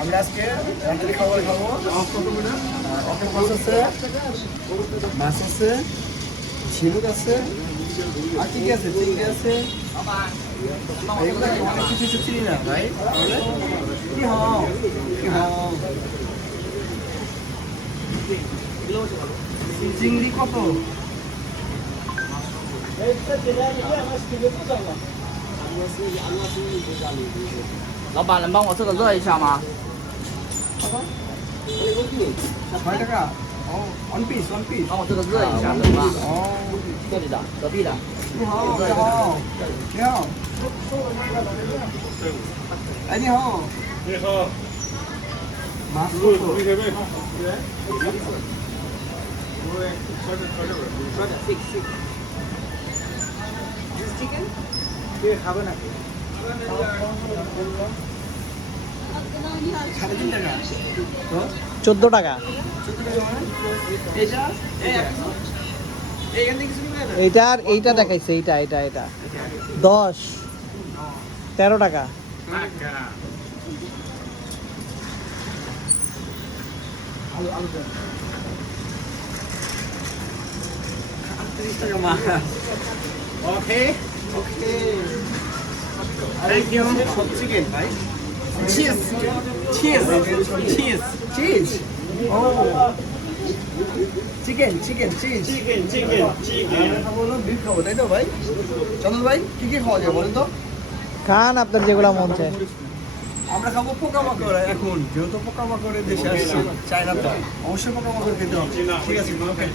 আমরা আজকে রাত্রে খাবার খাবো। অক্টোপাস আছে, মাছ আছে, ঝিনুক আছে, আর কি কি আছে? চিংড়ি আছে। এগুলো অনেক কিছু চিনি না ভাই। তাহলে কি হও কি হও? চিংড়ি কত? 老板，能帮我这个热一下吗？ 6 টাকা। ও, ওয়ান পিস ওয়ান পিস।帮我这个热一下，可以吗？ ও, 这里的，隔壁的。 কি হও কি হও কি হও? এই ni hao 你好， মাছ 如 কত? 果你这边， 3.5 টাকা। তো 14 টাকা। 14 টাকা মানে? এটা এইখান থেকে কিছু নিবে না? এইটার এইটা দেখাইছে, এইটা এটা এটা 10 13 টাকা। আলু আলু দেন। 30 টাকা মাছ। ওকে ওকে। Thank you. Chicken, right? Cheese. Cheese. Cheese. Cheese. Oh. Chicken, chicken, cheese. আমরা খাবো হলো beef খাবো, তাই তো ভাই? চন্দন ভাই, কি কি খাওয়া যাবে বলেন তো? খান আপনার যেগুলো মন চায়। আমরা খাবো পোকামাকড় এখন, যেহেতু পোকামাকড়ের দেশে আসছি চায়নাতে, অবশ্যই পোকামাকড় খেতে হবে। ঠিক আছে, ওকে।